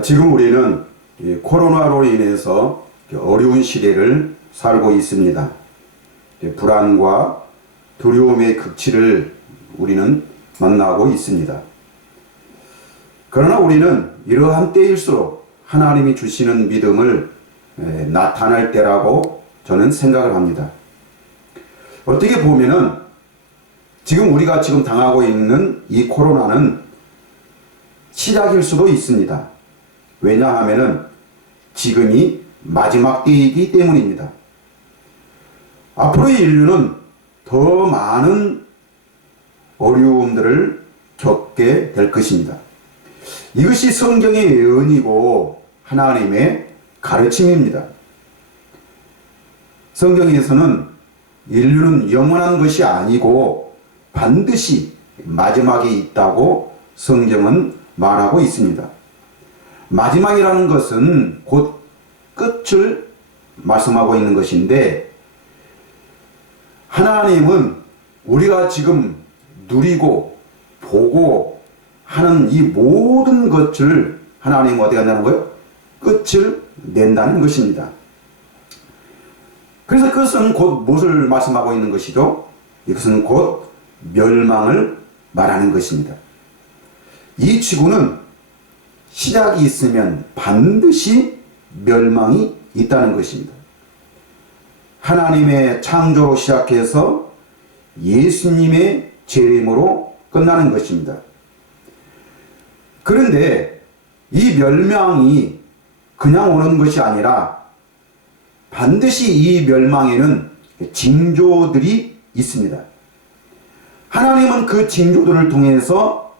지금 우리는 이 코로나로 인해서 어려운 시대를 살고 있습니다. 불안과 두려움의 극치를 우리는 만나고 있습니다. 그러나 우리는 이러한 때일수록 하나님이 주시는 믿음을 나타낼 때라고 저는 생각을 합니다. 어떻게 보면은 지금 우리가 당하고 있는 이 코로나는 시작일 수도 있습니다. 왜냐하면은 지금이 마지막 때이기 때문입니다. 앞으로의 인류는 더 많은 어려움들을 겪게 될 것입니다. 이것이 성경의 예언이고 하나님의 가르침입니다. 성경에서는 인류는 영원한 것이 아니고 반드시 마지막이 있다고 성경은 말하고 있습니다. 마지막이라는 것은 곧 끝을 말씀하고 있는 것인데, 하나님은 우리가 지금 누리고 보고 하는 이 모든 것을 하나님은 어떻게 한다는 거예요? 끝을 낸다는 것입니다. 그래서 그것은 곧 무엇을 말씀하고 있는 것이죠? 이것은 곧 멸망을 말하는 것입니다. 이 지구는 시작이 있으면 반드시 멸망이 있다는 것입니다. 하나님의 창조로 시작해서 예수님의 재림으로 끝나는 것입니다. 그런데 이 멸망이 그냥 오는 것이 아니라 반드시 이 멸망에는 징조들이 있습니다. 하나님은 그 징조들을 통해서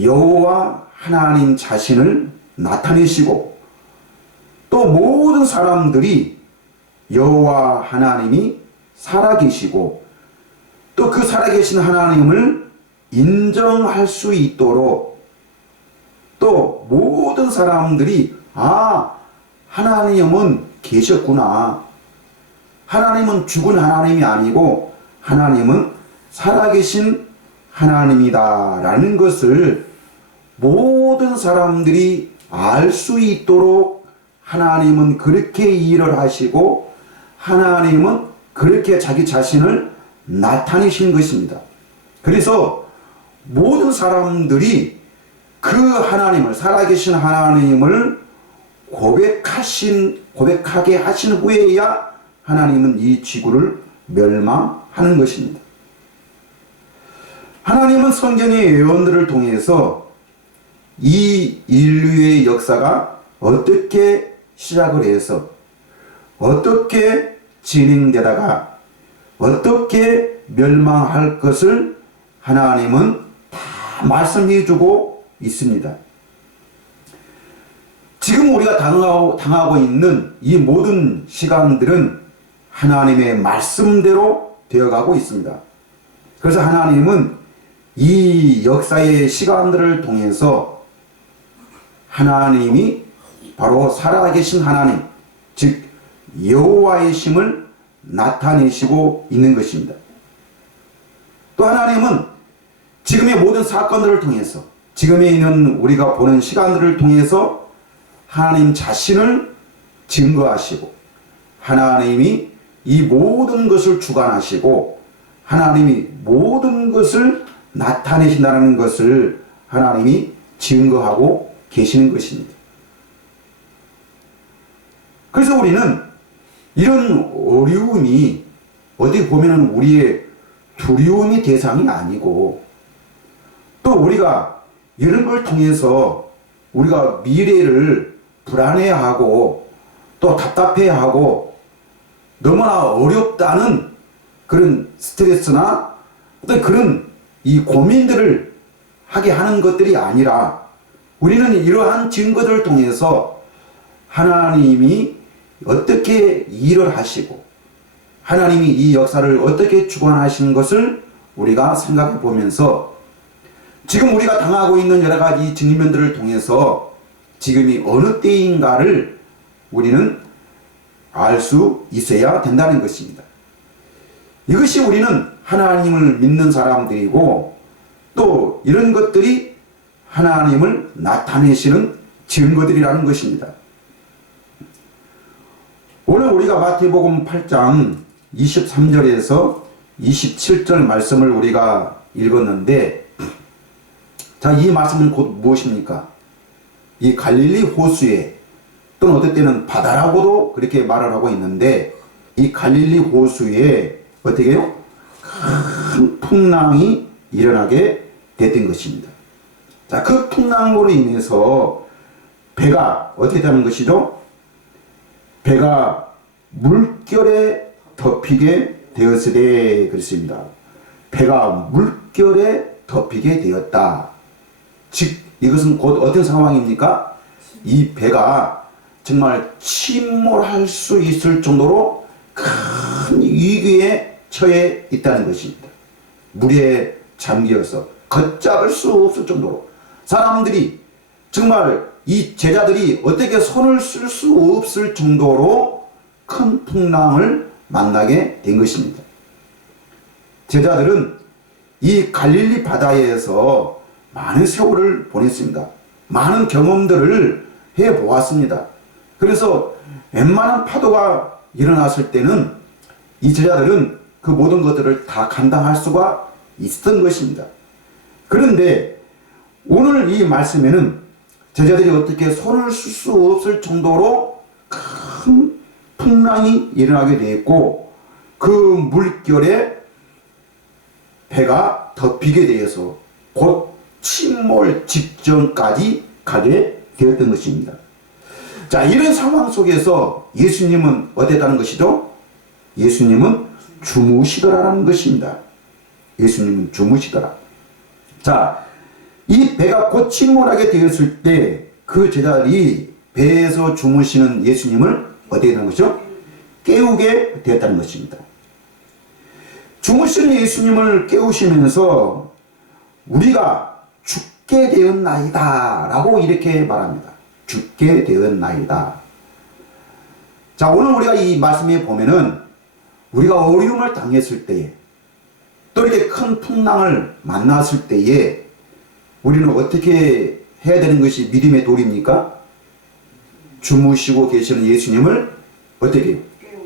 여호와 하나님 자신을 나타내시고, 또 모든 사람들이 여호와 하나님이 살아계시고 또 그 살아계신 하나님을 인정할 수 있도록, 또 모든 사람들이 하나님은 계셨구나, 하나님은 죽은 하나님이 아니고 하나님은 살아계신 하나님이다 라는 것을 모든 사람들이 알 수 있도록 하나님은 그렇게 일을 하시고 하나님은 그렇게 자기 자신을 나타내신 것입니다. 그래서 모든 사람들이 그 하나님을, 살아계신 하나님을 고백하게 하신 후에야 하나님은 이 지구를 멸망하는 것입니다. 하나님은 성경의 예언들을 통해서 이 인류의 역사가 어떻게 시작을 해서 어떻게 진행되다가 어떻게 멸망할 것을 하나님은 다 말씀해 주고 있습니다. 지금 우리가 당하고 있는 이 모든 시간들은 하나님의 말씀대로 되어가고 있습니다. 그래서 하나님은 이 역사의 시간들을 통해서 하나님이 바로 살아계신 하나님, 즉 여호와의 심을 나타내시고 있는 것입니다. 또 하나님은 지금의 모든 사건들을 통해서, 지금에 있는 우리가 보는 시간들을 통해서 하나님 자신을 증거하시고 하나님이 이 모든 것을 주관하시고 하나님이 모든 것을 나타내신다는 것을 하나님이 증거하고 계시는 것입니다. 그래서 우리는 이런 어려움이 어디 보면 우리의 두려움의 대상이 아니고, 또 우리가 이런 걸 통해서 우리가 미래를 불안해하고 또 답답해하고 너무나 어렵다는 그런 스트레스나 어떤 그런 이 고민들을 하게 하는 것들이 아니라, 우리는 이러한 증거들을 통해서 하나님이 어떻게 일을 하시고 하나님이 이 역사를 어떻게 주관하시는 것을 우리가 생각해 보면서 지금 우리가 당하고 있는 여러 가지 직면들을 통해서 지금이 어느 때인가를 우리는 알 수 있어야 된다는 것입니다. 이것이 우리는 하나님을 믿는 사람들이고, 또 이런 것들이 하나님을 나타내시는 증거들이라는 것입니다. 오늘 우리가 마태복음 8장 23절에서 27절 말씀을 우리가 읽었는데, 자, 이 말씀은 곧 무엇입니까? 이 갈릴리 호수에, 또는 어떨 때는 바다라고도 그렇게 말을 하고 있는데, 이 갈릴리 호수에 어떻게 해요? 큰 풍랑이 일어나게 됐던 것입니다. 자, 그 풍랑으로 인해서 배가 어떻게 되는 것이죠? 배가 물결에 덮이게 되었으되 그랬습니다. 배가 물결에 덮이게 되었다. 즉 이것은 곧 어떤 상황입니까? 이 배가 정말 침몰할 수 있을 정도로 큰 위기에 처해 있다는 것입니다. 물에 잠기어서 걷잡을 수 없을 정도로 사람들이 정말 이 제자들이 어떻게 손을 쓸 수 없을 정도로 큰 풍랑을 만나게 된 것입니다. 제자들은 이 갈릴리 바다에서 많은 세월을 보냈습니다. 많은 경험들을 해보았습니다. 그래서 웬만한 파도가 일어났을 때는 이 제자들은 그 모든 것들을 다 감당할 수가 있었던 것입니다. 그런데 오늘 이 말씀에는 제자들이 어떻게 손을 쓸 수 없을 정도로 큰 풍랑이 일어나게 되었고, 그 물결에 배가 덮이게 되어서 곧 침몰 직전까지 가게 되었던 것입니다. 자, 이런 상황 속에서 예수님은 어땠다는 것이죠? 예수님은 주무시더라라는 것입니다. 예수님은 주무시더라. 자, 이 배가 곧 침몰하게 되었을 때 그 제자들이 배에서 주무시는 예수님을 어떻게 하는 것이죠? 깨우게 되었다는 것입니다. 주무시는 예수님을 깨우시면서 우리가 죽게 되었나이다 라고 이렇게 말합니다. 죽게 되었나이다. 자, 오늘 우리가 이 말씀에 보면은 우리가 어려움을 당했을 때에, 또 이렇게 큰 풍랑을 만났을 때에 우리는 어떻게 해야 되는 것이 믿음의 도리입니까? 주무시고 계시는 예수님을 어떻게 해요?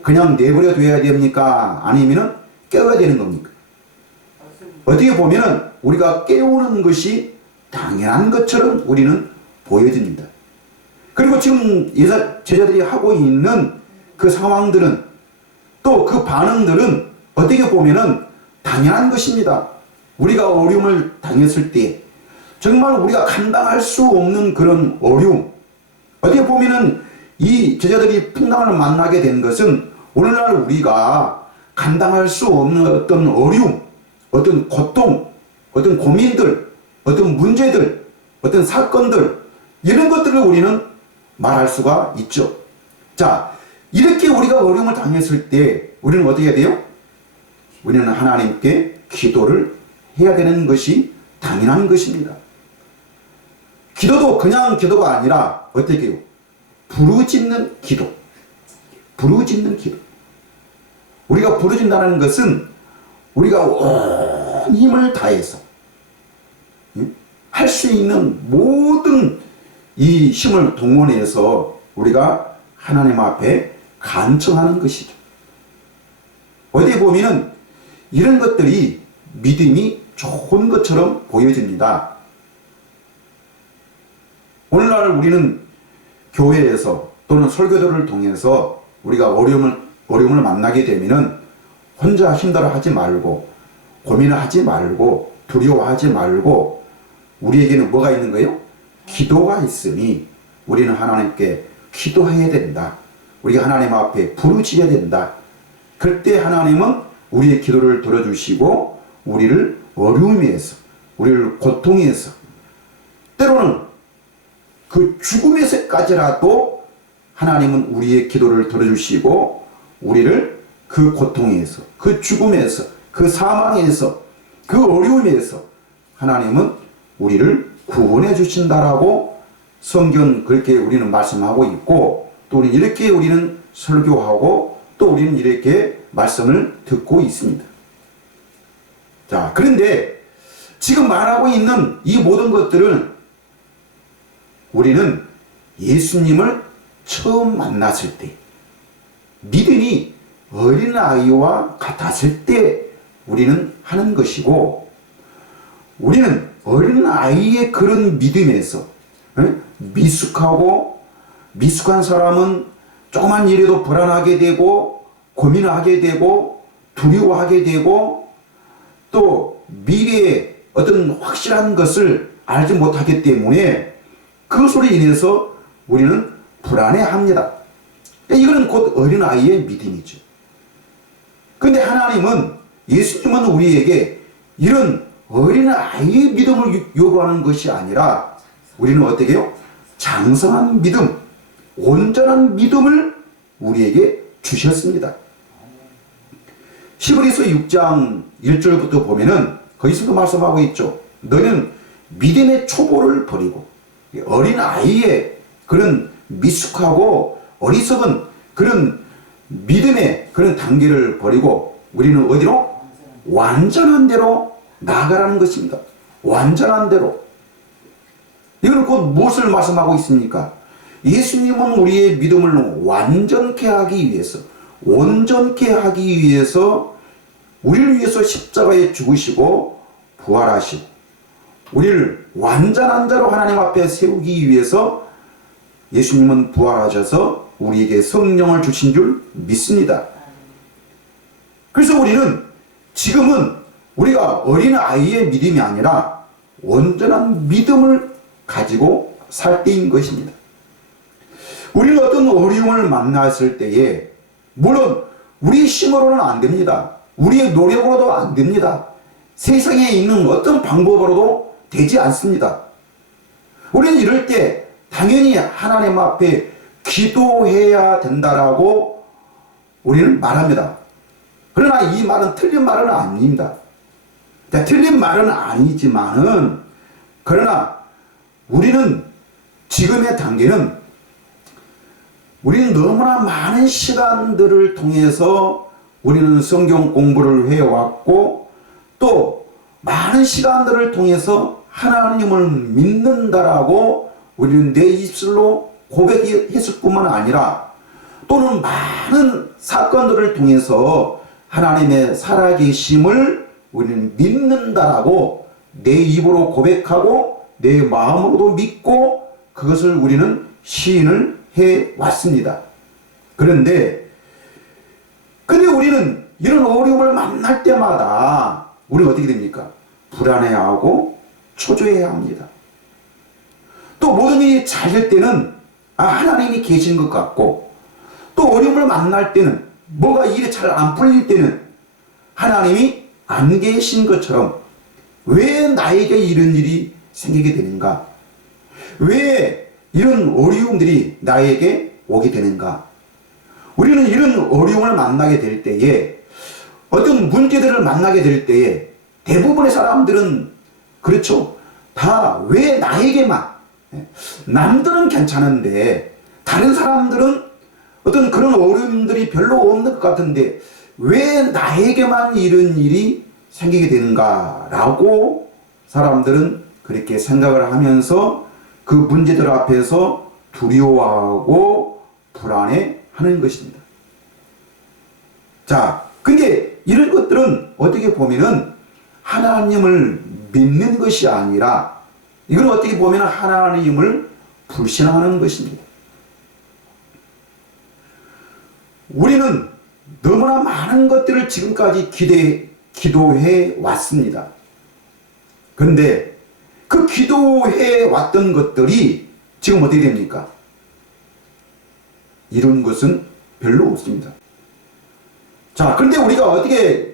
그냥 내버려 둬야 됩니까? 아니면은 깨워야 되는 겁니까? 어떻게 보면은 우리가 깨우는 것이 당연한 것처럼 우리는 보여집니다. 그리고 지금 제자들이 하고 있는 그 상황들은, 또 그 반응들은 어떻게 보면은 당연한 것입니다. 우리가 어려움을 당했을 때 정말 우리가 감당할 수 없는 그런 어려움, 어떻게 보면은 이 제자들이 풍랑을 만나게 된 것은 오늘날 우리가 감당할 수 없는 어떤 어려움, 어떤 고통, 어떤 고민들, 어떤 문제들, 어떤 사건들, 이런 것들을 우리는 말할 수가 있죠. 자, 이렇게 우리가 어려움을 당했을 때 우리는 어떻게 해야 돼요? 우리는 하나님께 기도를 해야 되는 것이 당연한 것입니다. 기도도 그냥 기도가 아니라 어떻게 해요? 부르짖는 기도. 부르짖는 기도. 우리가 부르짖는다는 것은 우리가 온 힘을 다해서 할 수 있는 모든 이 힘을 동원해서 우리가 하나님 앞에 간청하는 것이죠. 어디에 보면은 이런 것들이 믿음이 좋은 것처럼 보여집니다. 오늘날 우리는 교회에서 또는 설교들을 통해서 우리가 어려움을 만나게 되면은 혼자 힘들어하지 말고, 고민을 하지 말고, 두려워하지 말고, 우리에게는 뭐가 있는 거예요? 기도가 있으니 우리는 하나님께 기도해야 된다. 우리가 하나님 앞에 부르짖어야 된다. 그때 하나님은 우리의 기도를 들어주시고 우리를 어려움에서, 우리를 고통에서, 때로는 그 죽음에서까지라도 하나님은 우리의 기도를 들어주시고 우리를 그 고통에서, 그 죽음에서, 그 사망에서, 그 어려움에서 하나님은 우리를 구원해 주신다라고 성경 그렇게 우리는 말씀하고 있고, 또 이렇게 우리는 설교하고, 또 우리는 이렇게 말씀을 듣고 있습니다. 자, 그런데 지금 말하고 있는 이 모든 것들은 우리는 예수님을 처음 만났을 때, 믿음이 어린아이와 같았을 때 우리는 하는 것이고, 우리는 어린아이의 그런 믿음에서 미숙한 사람은 조그만 일에도 불안하게 되고 고민하게 되고 두려워하게 되고 또 미래의 어떤 확실한 것을 알지 못하기 때문에 그것으로 인해서 우리는 불안해합니다. 이거는 곧 어린아이의 믿음이죠. 그런데 하나님은, 예수님은 우리에게 이런 어린아이의 믿음을 요구하는 것이 아니라 우리는 어떻게 해요? 장성한 믿음, 온전한 믿음을 우리에게 주셨습니다. 히브리서 6장 1절부터 보면은 거기서도 말씀하고 있죠. 너는 믿음의 초보를 버리고 어린아이의 그런 미숙하고 어리석은 그런 믿음의 그런 단계를 버리고 우리는 어디로? 완전한 대로 나아가라는 것입니다. 완전한 대로. 이거는 곧 무엇을 말씀하고 있습니까? 예수님은 우리의 믿음을 완전케 하기 위해서, 온전케 하기 위해서 우리를 위해서 십자가에 죽으시고 부활하시고 우리를 완전한 자로 하나님 앞에 세우기 위해서 예수님은 부활하셔서 우리에게 성령을 주신 줄 믿습니다. 그래서 우리는 지금은 우리가 어린아이의 믿음이 아니라 온전한 믿음을 가지고 살 때인 것입니다. 우리는 어떤 어려움을 만났을 때에 물론 우리 힘으로는 안 됩니다. 우리의 노력으로도 안 됩니다. 세상에 있는 어떤 방법으로도 되지 않습니다. 우리는 이럴 때 당연히 하나님 앞에 기도해야 된다라고 우리는 말합니다. 그러나 이 말은 틀린 말은 아닙니다. 틀린 말은 아니지만은 그러나 우리는 지금의 단계는 우리는 너무나 많은 시간들을 통해서 우리는 성경 공부를 해왔고 또 많은 시간들을 통해서 하나님을 믿는다라고 우리는 내 입술로 고백했을 뿐만 아니라 또는 많은 사건들을 통해서 하나님의 살아계심을 우리는 믿는다라고 내 입으로 고백하고 내 마음으로도 믿고 그것을 우리는 시인을 해왔습니다. 근데 우리는 이런 어려움을 만날 때마다 우리는 어떻게 됩니까? 불안해하고 초조해야 합니다. 또 모든 일이 잘 될 때는 하나님이 계신 것 같고 또 어려움을 만날 때는 뭐가 일이 잘 안 풀릴 때는 하나님이 안 계신 것처럼 왜 나에게 이런 일이 생기게 되는가? 왜 이런 어려움들이 나에게 오게 되는가? 우리는 이런 어려움을 만나게 될 때에 어떤 문제들을 만나게 될 때에 대부분의 사람들은 그렇죠. 다 왜 나에게만 남들은 괜찮은데 다른 사람들은 어떤 그런 어려움들이 별로 없는 것 같은데 왜 나에게만 이런 일이 생기게 되는가 라고 사람들은 그렇게 생각을 하면서 그 문제들 앞에서 두려워하고 불안해하는 것입니다. 자, 근데 이런 것들은 어떻게 보면은 하나님을 믿는 것이 아니라 이건 어떻게 보면 하나님을 불신하는 것입니다. 우리는 너무나 많은 것들을 지금까지 기도해 왔습니다. 그런데 그 기도해 왔던 것들이 지금 어떻게 됩니까? 이런 것은 별로 없습니다. 자, 그런데 우리가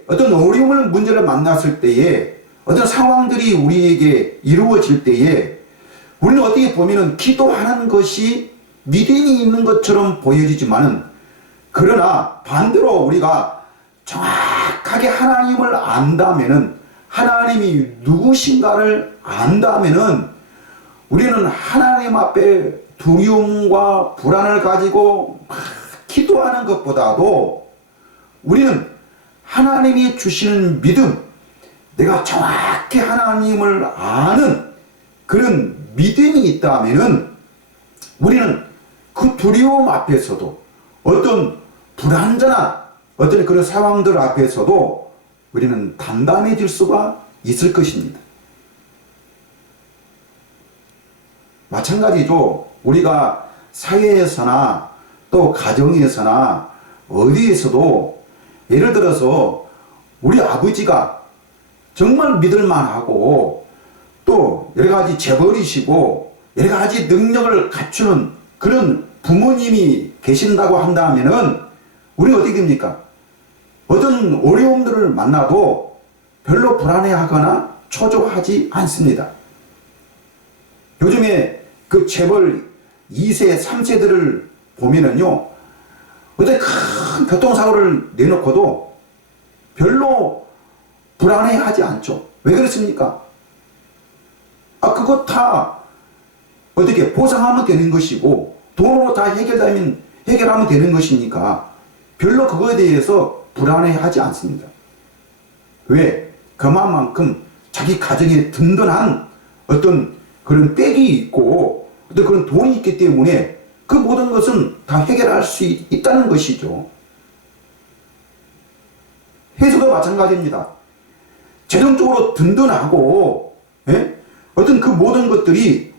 어떤 어려움을 문제를 만났을 때에 어떤 상황들이 우리에게 이루어질 때에 우리는 어떻게 보면은 기도하는 것이 믿음이 있는 것처럼 보여지지만은 그러나 반대로 우리가 정확하게 하나님을 안다면은 하나님이 누구신가를 안다면은 우리는 하나님 앞에 두려움과 불안을 가지고 막 기도하는 것보다도 우리는 하나님이 주시는 믿음, 내가 정확히 하나님을 아는 그런 믿음이 있다면은 우리는 그 두려움 앞에서도 어떤 불안전한 어떤 그런 상황들 앞에서도 우리는 담담해질 수가 있을 것입니다. 마찬가지죠. 우리가 사회에서나 또 가정에서나 어디에서도 예를 들어서 우리 아버지가 정말 믿을만하고 또 여러가지 재벌이시고 여러가지 능력을 갖추는 그런 부모님이 계신다고 한다면은 우리는 어떻게 됩니까? 어떤 어려움들을 만나도 별로 불안해하거나 초조하지 않습니다. 요즘에 그 재벌 2세, 3세들을 보면은요, 어떤 큰 교통사고를 내놓고도 별로 불안해하지 않죠. 왜 그렇습니까? 그거 다 어떻게 보상하면 되는 것이고 돈으로 다 해결하면 되는 것이니까 별로 그거에 대해서 불안해하지 않습니다. 왜? 그만큼 자기 가정에 든든한 어떤 그런 백이 있고 어떤 그런 돈이 있기 때문에 그 모든 것은 다 해결할 수 있다는 것이죠. 해서도 마찬가지입니다. 재정적으로 든든하고, 예? 어떤 그 모든 것들이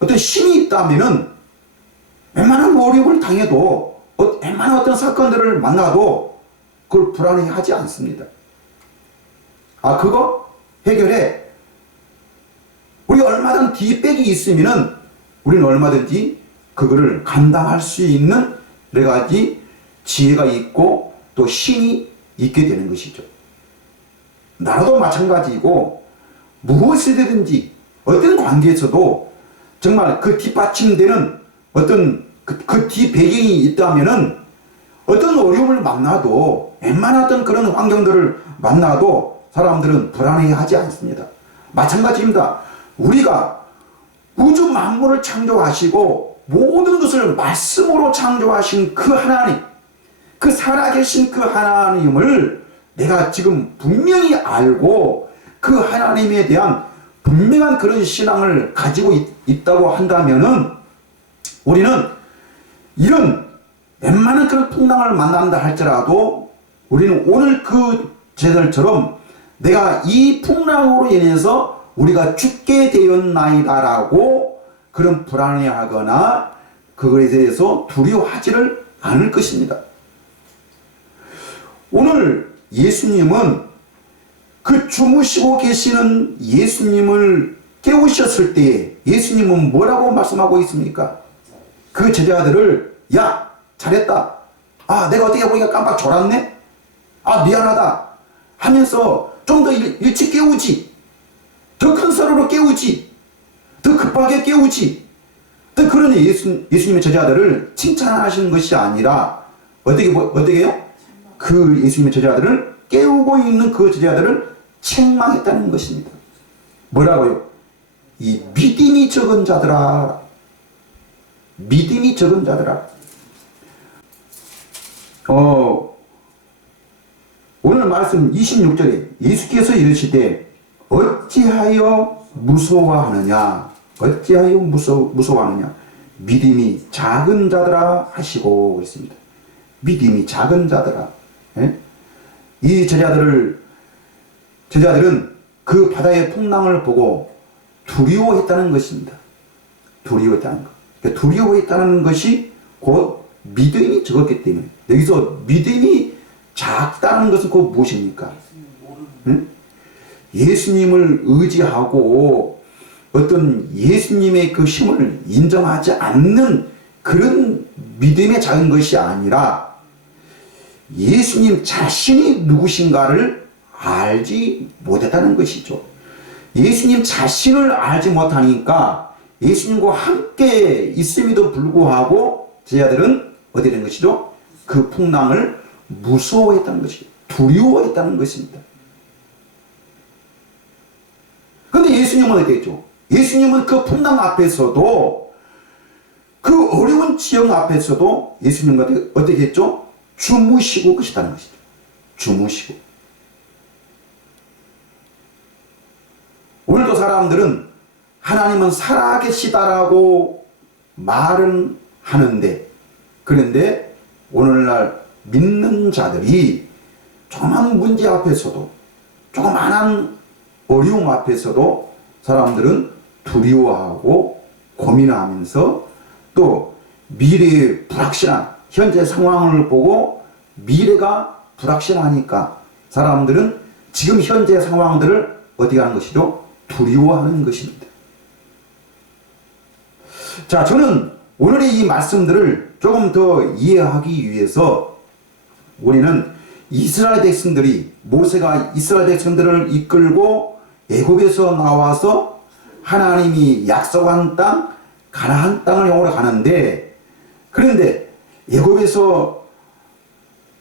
어떤 힘이 있다면은 웬만한 어려움을 당해도 웬만한 어떤 사건들을 만나도 그걸 불안해하지 않습니다. 그거 해결해. 우리 얼마든 뒷백이 있으면은 우리는 얼마든지 그거를 감당할 수 있는 여러 가지 지혜가 있고 또 힘이 있게 되는 것이죠. 나라도 마찬가지이고 무엇이든지 어떤 관계에서도 정말 그 뒷받침되는 어떤 그 뒷배경이 있다면은 어떤 어려움을 만나도 웬만한 그런 환경들을 만나도 사람들은 불안해하지 않습니다. 마찬가지입니다. 우리가 우주 만물을 창조하시고 모든 것을 말씀으로 창조하신 그 하나님, 그 살아계신 그 하나님을 내가 지금 분명히 알고 그 하나님에 대한 분명한 그런 신앙을 가지고 있다고 한다면은 우리는 이런 웬만한 그런 풍랑을 만난다 할지라도 우리는 오늘 그 제들처럼 내가 이 풍랑으로 인해서 우리가 죽게 되었나이다라고 그런 불안해하거나 그것에 대해서 두려워하지를 않을 것입니다. 오늘 예수님은 그 주무시고 계시는 예수님을 깨우셨을 때 예수님은 뭐라고 말씀하고 있습니까? 그 제자들을 야 잘했다. 내가 어떻게 보니까 깜빡 졸았네. 미안하다 하면서 좀 더 일찍 깨우지. 더 큰 소리로 깨우지. 더 급하게 깨우지. 더 그러니 예수님의 제자들을 칭찬하시는 것이 아니라 어떻게 해요? 그 예수님의 제자들을 깨우고 있는 그 제자들을 책망했다는 것입니다. 뭐라고요? 이 믿음이 적은 자들아. 믿음이 적은 자들아. 오늘 말씀 26절에 예수께서 이르시되 어찌하여 무서워하느냐. 어찌하여 무서워하느냐. 믿음이 작은 자들아 하시고 그랬습니다. 믿음이 작은 자들아. 예? 이 제자들은 그 바다의 풍랑을 보고 두려워했다는 것입니다. 두려워했다는 것. 그러니까 두려워했다는 것이 곧 믿음이 적었기 때문에. 여기서 믿음이 작다는 것은 곧 무엇입니까? 응? 예수님을 의지하고 어떤 예수님의 그 힘을 인정하지 않는 그런 믿음의 작은 것이 아니라 예수님 자신이 누구신가를 알지 못했다는 것이죠. 예수님 자신을 알지 못하니까 예수님과 함께 있음에도 불구하고 제자들은 어디 된 것이죠? 그 풍랑을 무서워했다는 것이죠. 두려워했다는 것입니다. 그런데 예수님은 어떻게 했죠? 예수님은 그 풍랑 앞에서도 그 어려운 지형 앞에서도 예수님은 어떻게 했죠? 주무시고 계시다는 것이죠. 주무시고. 오늘도 사람들은 하나님은 살아계시다라고 말은 하는데, 그런데 오늘날 믿는 자들이 조그만 문제 앞에서도, 조그만한 어려움 앞에서도 사람들은 두려워하고 고민하면서 또 미래의 불확실한 현재 상황을 보고 미래가 불확실하니까 사람들은 지금 현재 상황들을 어떻게 하는 것이죠? 두려워하는 것입니다. 자, 저는 오늘의 이 말씀들을 조금 더 이해하기 위해서 우리는 이스라엘 백성들이, 모세가 이스라엘 백성들을 이끌고 애굽에서 나와서 하나님이 약속한 땅, 가나안 땅을 향하러 가는데, 그런데 애굽에서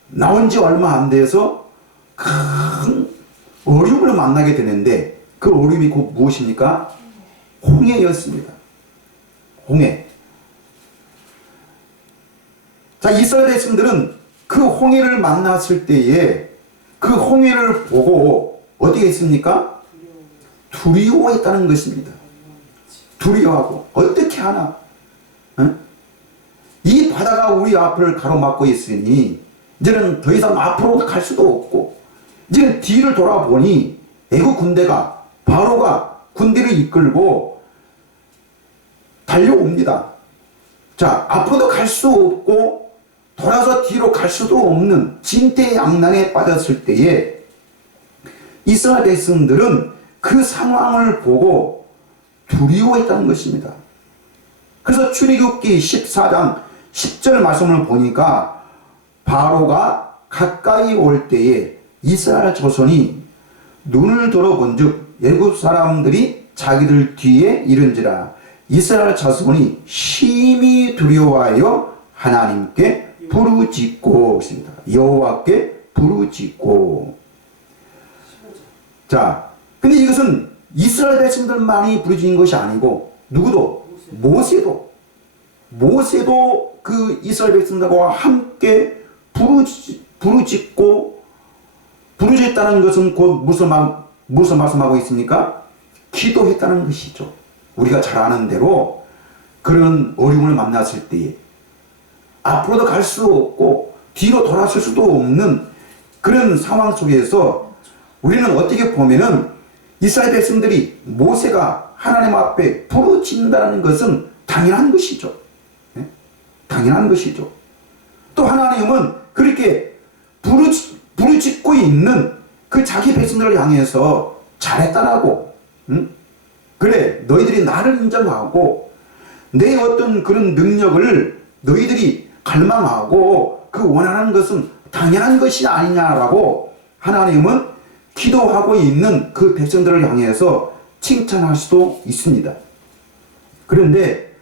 나온 지 얼마 안 돼서 큰 어려움을 만나게 되는데, 그 어려움이 곧 무엇입니까? 홍해였습니다. 홍해. 자, 이스라엘 백성들은 그 홍해를 만났을 때에 그 홍해를 보고 어떻게 했습니까? 두려워했다는 것입니다. 두려워하고 어떻게 하나? 응? 이 바다가 우리 앞을 가로막고 있으니 이제는 더 이상 앞으로 갈 수도 없고, 이제는 뒤를 돌아보니 애국 군대가, 바로가 군대를 이끌고 달려옵니다. 자, 앞으로도 갈 수 없고 돌아서 뒤로 갈 수도 없는 진퇴양난에 빠졌을 때에 이스라엘 백성들은 그 상황을 보고 두려워했다는 것입니다. 그래서 출애굽기 14장 10절 말씀을 보니까 바로가 가까이 올 때에 이스라엘 자손이 눈을 들어본즉 애굽 사람들이 자기들 뒤에 이른지라 이스라엘 자손이 심히 두려워하여 하나님께 부르짖고 있습니다. 여호와께 부르짖고. 자, 근데 이것은 이스라엘 백성들만이 부르짖는 것이 아니고 누구도, 모세도 그 이스라엘 백성들과 함께 부르짖고, 부르짖다는 것은 곧 무슨 말씀하고 있습니까? 기도했다는 것이죠. 우리가 잘 아는 대로 그런 어려움을 만났을 때에 앞으로도 갈 수 없고 뒤로 돌아설 수도 없는 그런 상황 속에서 우리는 어떻게 보면은 이스라엘 백성들이 모세가 하나님 앞에 부르짖는다는 것은 당연한 것이죠. 네? 당연한 것이죠. 또 하나님은 그렇게 부르짖고 있는 그 자기 백성들을 향해서 잘했다라고, 응? 그래, 너희들이 나를 인정하고 내 어떤 그런 능력을 너희들이 갈망하고 그 원하는 것은 당연한 것이 아니냐라고 하나님은 기도하고 있는 그 백성들을 향해서 칭찬할 수도 있습니다. 그런데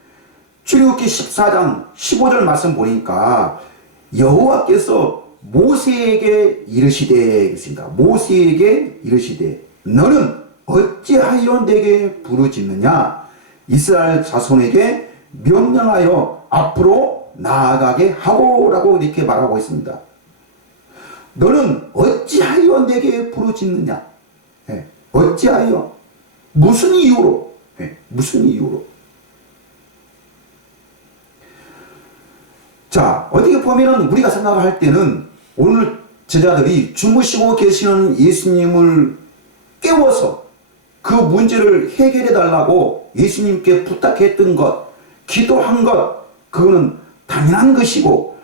출애굽기 14장 15절 말씀 보니까 여호와께서 모세에게 이르시되, 그랬습니다. 모세에게 이르시되 너는 어찌하여 내게 부르짖느냐? 이스라엘 자손에게 명령하여 앞으로 나아가게 하고라고 이렇게 말하고 있습니다. 너는 어찌하여 내게 부르짖느냐? 네. 어찌하여? 무슨 이유로? 네. 무슨 이유로? 자, 어떻게 보면은 우리가 생각할 때는 오늘 제자들이 주무시고 계시는 예수님을 깨워서 그 문제를 해결해 달라고 예수님께 부탁했던 것, 기도한 것, 그거는 당연한 것이고,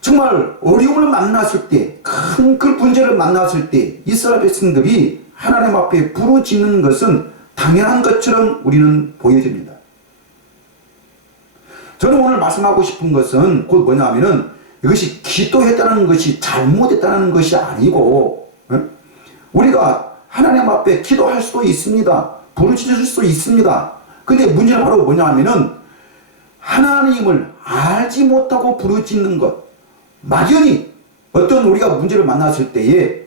정말 어려움을 만났을 때, 큰 그 문제를 만났을 때 이스라엘 백성들이 하나님 앞에 부르짖는 것은 당연한 것처럼 우리는 보여집니다. 저는 오늘 말씀하고 싶은 것은 곧 뭐냐면은 이것이 기도했다는 것이 잘못했다는 것이 아니고, 우리가 하나님 앞에 기도할 수도 있습니다. 부르짖을 수도 있습니다. 근데 문제는 바로 뭐냐면은 하나님을 알지 못하고 부르짖는 것. 막연히 어떤 우리가 문제를 만났을 때에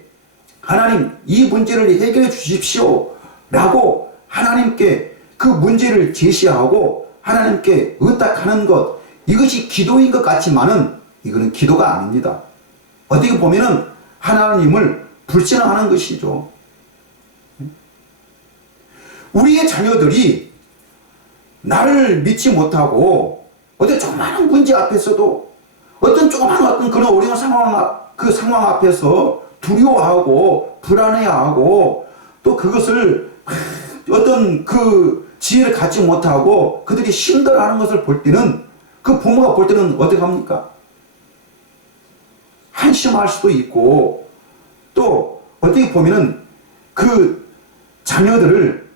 하나님 이 문제를 해결해 주십시오 라고 하나님께 그 문제를 제시하고 하나님께 의탁하는 것, 이것이 기도인 것 같지만은 이거는 기도가 아닙니다. 어떻게 보면은 하나님을 불신하는 것이죠. 우리의 자녀들이 나를 믿지 못하고 어떤 조그마한 문제 앞에서도 어떤 조그마한 어떤 그런 어려운 그 상황 앞에서 두려워하고 불안해하고 또 그것을 어떤 그 지혜를 갖지 못하고 그들이 힘들어하는 것을 볼 때는 그 부모가 볼 때는 어떻게 합니까? 한심할 수도 있고 또 어떻게 보면은 그 자녀들을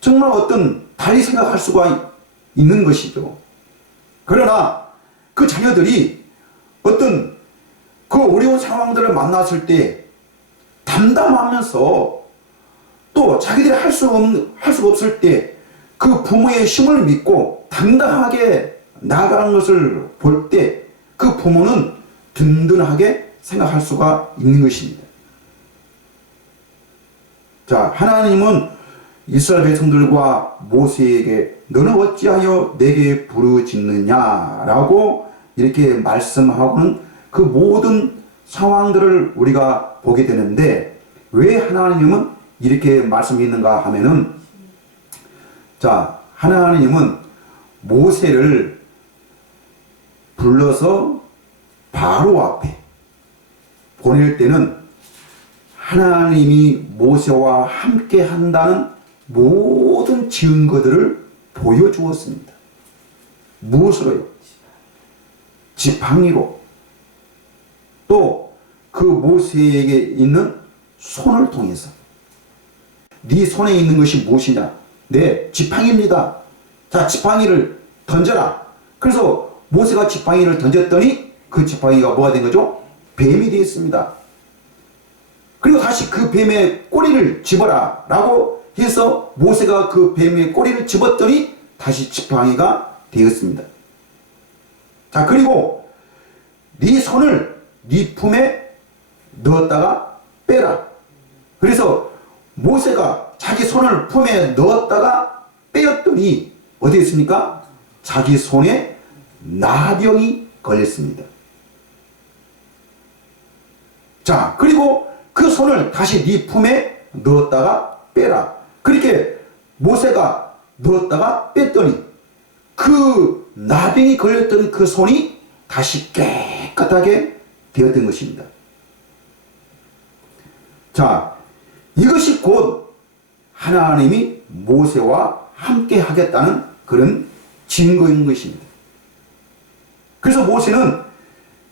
정말 어떤 달리 생각할 수가 있는 것이죠. 그러나 그 자녀들이 어떤 그 어려운 상황들을 만났을 때 담담하면서 또 자기들이 할 수가 없을 때 그 부모의 힘을 믿고 당당하게 나아가는 것을 볼 때 그 부모는 든든하게 생각할 수가 있는 것입니다. 자, 하나님은 이스라엘 백성들과 모세에게 너는 어찌하여 내게 부르짖느냐라고 이렇게 말씀하고는 그 모든 상황들을 우리가 보게 되는데 왜 하나님은 이렇게 말씀이 있는가 하면은 자, 하나님은 모세를 불러서 바로 앞에 보낼 때는 하나님이 모세와 함께 한다는 모든 증거들을 보여주었습니다. 무엇으로요? 지팡이로 또 그 모세에게 있는 손을 통해서 네 손에 있는 것이 무엇이냐? 네, 지팡이입니다. 자, 지팡이를 던져라. 그래서 모세가 지팡이를 던졌더니 그 지팡이가 뭐가 된 거죠? 뱀이 되었습니다. 그리고 다시 그 뱀의 꼬리를 집어라 라고 해서 모세가 그 뱀의 꼬리를 집었더니 다시 지팡이가 되었습니다. 자, 그리고 네 손을 네 품에 넣었다가 빼라. 그래서 모세가 자기 손을 품에 넣었다가 빼었더니 어디 있습니까? 자기 손에 나병이 걸렸습니다. 자, 그리고 그 손을 다시 네 품에 넣었다가 빼라. 그렇게 모세가 넣었다가 뺐더니 그 나병이 걸렸던 그 손이 다시 깨끗하게 되었던 것입니다. 자, 이것이 곧 하나님이 모세와 함께 하겠다는 그런 증거인 것입니다. 그래서 모세는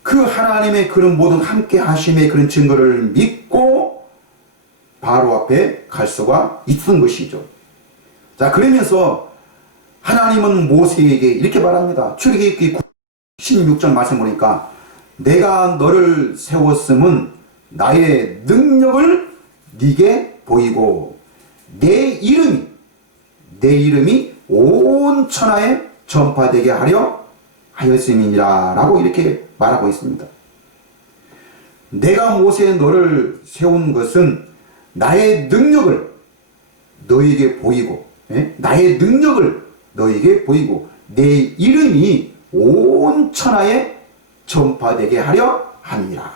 그 하나님의 그런 모든 함께 하심의 그런 증거를 믿고 바로 앞에 갈 수가 있는 것이죠. 자, 그러면서 하나님은 모세에게 이렇게 말합니다. 출애굽기 16절 말씀 보니까 내가 너를 세웠음은 나의 능력을 네게 보이고 내 이름이 온 천하에 전파되게 하려 하였음이니라 라고 이렇게 말하고 있습니다. 내가 모세의 너를 세운 것은 나의 능력을 너에게 보이고 나의 능력을 너에게 보이고 내 이름이 온 천하에 전파되게 하려 함이라.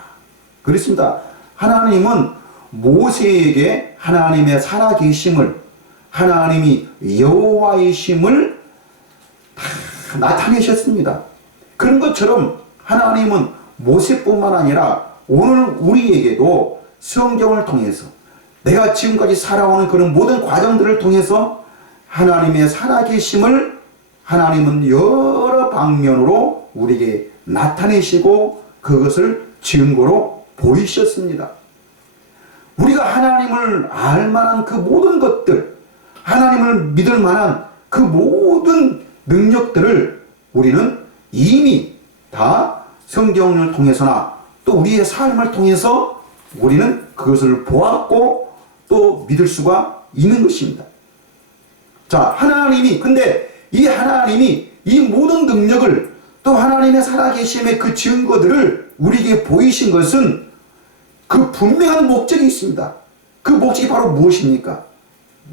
그렇습니다. 하나님은 모세에게 하나님의 살아계심을 하나님이 여호와이심을 다 나타내셨습니다. 그런 것처럼 하나님은 모세뿐만 아니라 오늘 우리에게도 성경을 통해서 내가 지금까지 살아오는 그런 모든 과정들을 통해서 하나님의 살아계심을 하나님은 여러 방면으로 우리에게 나타내시고 그것을 증거로 보이셨습니다. 우리가 하나님을 알 만한 그 모든 것들, 하나님을 믿을 만한 그 모든 능력들을 우리는 이미 다 성경을 통해서나 또 우리의 삶을 통해서 우리는 그것을 보았고 또 믿을 수가 있는 것입니다. 자, 근데 이 하나님이 이 모든 능력을 또 하나님의 살아계심의 그 증거들을 우리에게 보이신 것은 그 분명한 목적이 있습니다. 그 목적이 바로 무엇입니까?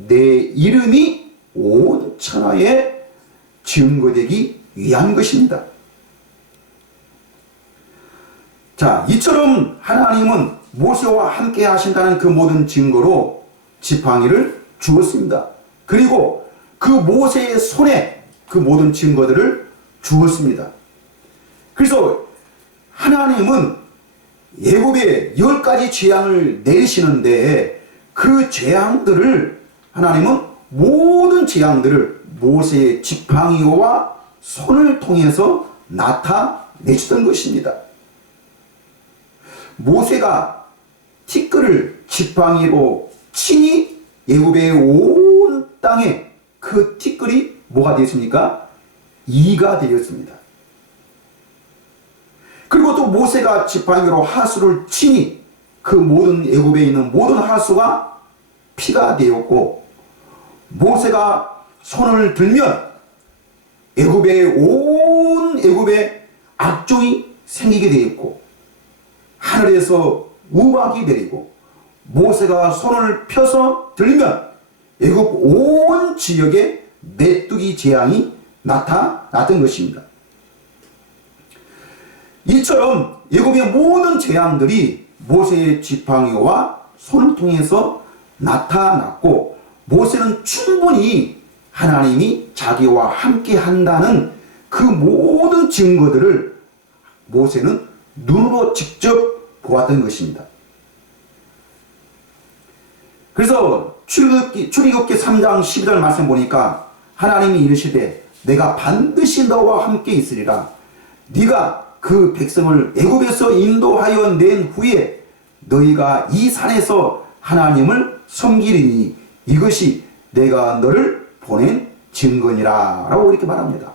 내 이름이 온 천하에 증거되기 위한 것입니다. 자, 이처럼 하나님은 모세와 함께 하신다는 그 모든 증거로 지팡이를 주었습니다. 그리고 그 모세의 손에 그 모든 증거들을 주었습니다. 그래서 하나님은 애굽에 10가지 재앙을 내리시는데 그 재앙들을 하나님은 모든 재앙들을 모세의 지팡이와 손을 통해서 나타내셨던 것입니다. 모세가 티끌을 지팡이로 치니 애굽의 온 땅에 그 티끌이 뭐가 되었습니까? 이가 되었습니다. 그리고 또 모세가 지팡이로 하수를 치니 그 모든 애굽에 있는 모든 하수가 피가 되었고, 모세가 손을 들면 애굽의 악종이 생기게 되었고, 하늘에서 우박이 내리고, 모세가 손을 펴서 들면 애굽 온 지역에 메뚜기 재앙이 나타났던 것입니다. 이처럼 애굽의 모든 재앙들이 모세의 지팡이와 손을 통해서 나타났고, 모세는 충분히 하나님이 자기와 함께 한다는 그 모든 증거들을 모세는 눈으로 직접 보았던 것입니다. 그래서 출애굽기 3장 12절 말씀 보니까 하나님이 이르시되 내가 반드시 너와 함께 있으리라. 네가 그 백성을 애굽에서 인도하여 낸 후에 너희가 이 산에서 하나님을 섬기리니 이것이 내가 너를 보낸 증거니라 라고 이렇게 말합니다.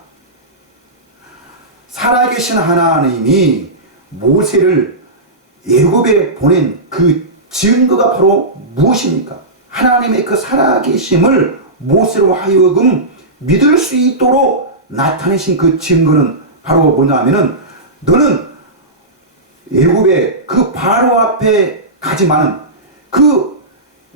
살아계신 하나님이 모세를 애굽에 보낸 그 증거가 바로 무엇입니까? 하나님의 그 살아계심을 모세로 하여금 믿을 수 있도록 나타내신 그 증거는 바로 뭐냐면은 너는 애굽의 그 바로 앞에 가지만은 그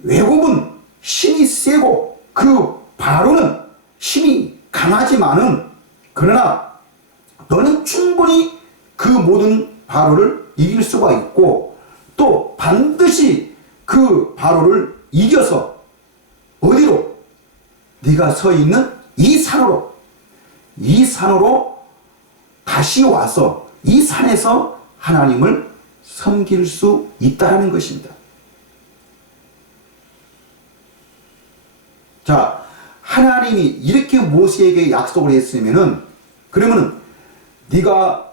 애굽은 힘이 세고 그 바로는 힘이 강하지만은 그러나 너는 충분히 그 모든 바로를 이길 수가 있고 또 반드시 그 바로를 이겨서 어디로? 네가 서 있는 이 산으로 다시 와서 이 산에서 하나님을 섬길 수 있다는 것입니다. 자, 하나님이 이렇게 모세에게 약속을 했으면은 그러면은 네가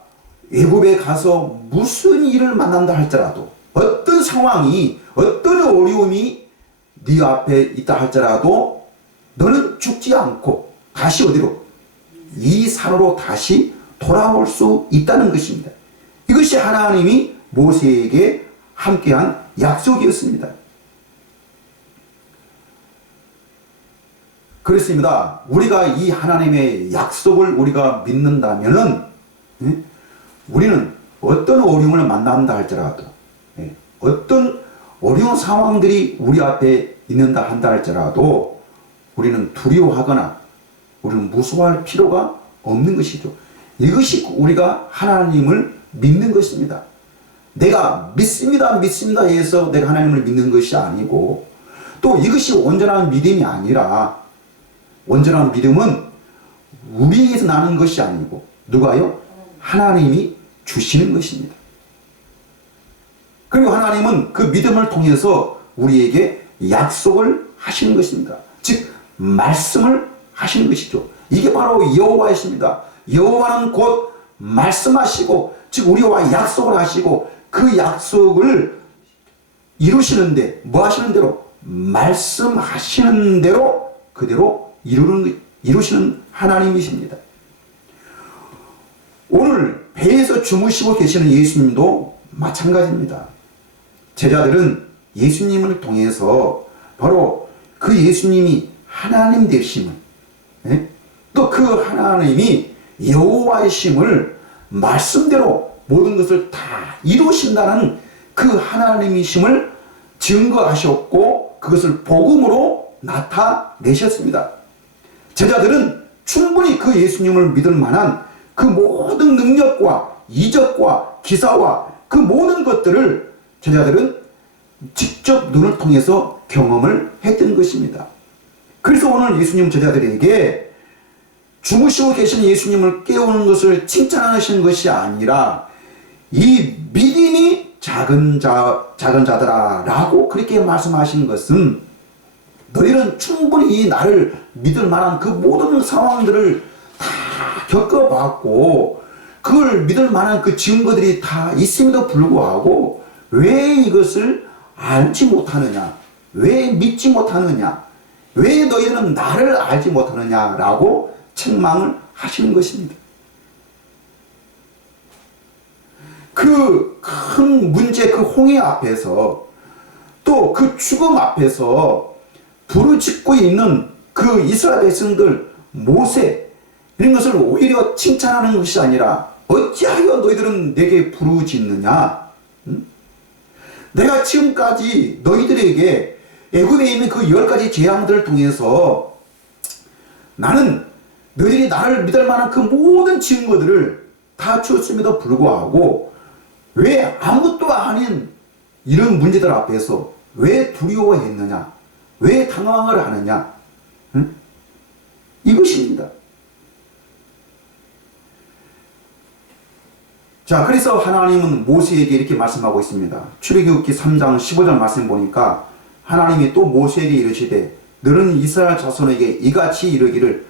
애굽에 가서 무슨 일을 만난다 할지라도 어떤 상황이 어떤 어려움이 네 앞에 있다 할지라도 너는 죽지 않고 다시 어디로? 이 산으로 다시 돌아올 수 있다는 것입니다. 이것이 하나님이 모세에게 함께한 약속이었습니다. 그렇습니다. 우리가 이 하나님의 약속을 우리가 믿는다면은 우리는 어떤 어려움을 만난다 할지라도 어떤 어려운 상황들이 우리 앞에 있는다 한다 할지라도 우리는 두려워하거나 우리는 무서워할 필요가 없는 것이죠. 이것이 우리가 하나님을 믿는 것입니다. 내가 믿습니다 해서 내가 하나님을 믿는 것이 아니고 또 이것이 온전한 믿음이 아니라 온전한 믿음은 우리에게서 나는 것이 아니고 누가요? 하나님이 주시는 것입니다. 그리고 하나님은 그 믿음을 통해서 우리에게 약속을 하시는 것입니다. 즉 말씀을 하시는 것이죠. 이게 바로 여호와이십니다. 여호와는 곧 말씀하시고 즉 우리와 약속을 하시고 그 약속을 이루시는데 뭐 하시는 대로? 말씀하시는 대로 그대로 이루시는 하나님이십니다. 오늘 배에서 주무시고 계시는 예수님도 마찬가지입니다. 제자들은 예수님을 통해서 바로 그 예수님이 하나님 되심을 또 그 하나님이 여호와이심을 말씀대로 모든 것을 다 이루신다는 그 하나님이심을 증거하셨고 그것을 복음으로 나타내셨습니다. 제자들은 충분히 그 예수님을 믿을 만한 그 모든 능력과 이적과 기사와 그 모든 것들을 제자들은 직접 눈을 통해서 경험을 했던 것입니다. 그래서 오늘 예수님 제자들에게 주무시고 계신 예수님을 깨우는 것을 칭찬하시는 것이 아니라 이 믿음이 작은 자들아 라고 그렇게 말씀하신 것은 너희는 충분히 나를 믿을 만한 그 모든 상황들을 다 겪어봤고 그걸 믿을 만한 그 증거들이 다 있음에도 불구하고 왜 이것을 알지 못하느냐, 왜 믿지 못하느냐, 왜 너희들은 나를 알지 못하느냐라고 책망을 하시는 것입니다. 그 큰 문제, 그 홍해 앞에서 또 그 죽음 앞에서 부르짖고 있는 그 이스라엘 백성들, 모세 이런 것을 오히려 칭찬하는 것이 아니라 어찌하여 너희들은 내게 부르짖느냐? 내가 지금까지 너희들에게 애굽에 있는 그 10가지 재앙들을 통해서 나는 너희들이 나를 믿을 만한 그 모든 증거들을 다 주었음에도 불구하고 왜 아무것도 아닌 이런 문제들 앞에서 왜 두려워했느냐? 왜 당황을 하느냐? 이것입니다. 자, 그래서 하나님은 모세에게 이렇게 말씀하고 있습니다. 출애굽기 3장 15절 말씀 보니까 하나님이 또 모세에게 이르시되 너는 이스라엘 자손에게 이같이 이르기를